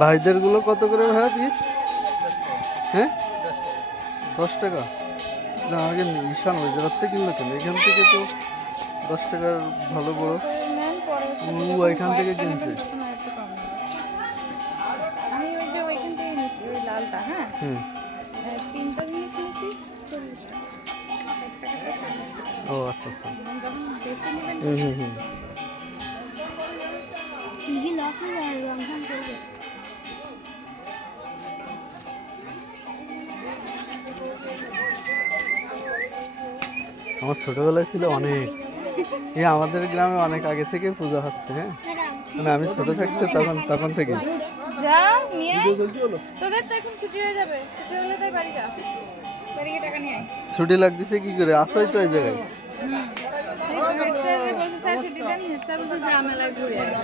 ভাইদের গুলো কত করে ভাই পিস? হ্যাঁ 10 টাকা। না আগে ঈশান ওই জায়গার থেকে কিনলো কেন? এখান থেকে তো 10 টাকার ভালো বড় এখান থেকে কিনছে। আমি ওই যে ওইখান থেকে নিয়েছি ওই লালটা। হ্যাঁ তিনটা জিনিস নিয়েছি 40 টাকা। ও আচ্ছা আচ্ছা। যখন বেশি নেবেন কি লস হয়ে যায় রমজান করবে। আমার ছোটবেলায় ছিল অনেক, এই আমাদের গ্রামে অনেক আগে থেকে পূজা হচ্ছে। হ্যাঁ মানে আমি ছোট থাকতে তখন থেকে যা নিয়ে তোদের তো এখন ছুটি হয়ে যাবে, ছুটি হলে তাই বাড়ি যা, বাড়ি গিয়ে টাকা নিয়ে আয়। ছুটি লাগতেছে কি করে? আসোই তো এই জায়গায়। হেড স্যার বলছে স্যার ছুটি দেন, হেড স্যার বলছে যা মেলায় ঘুরে আয়।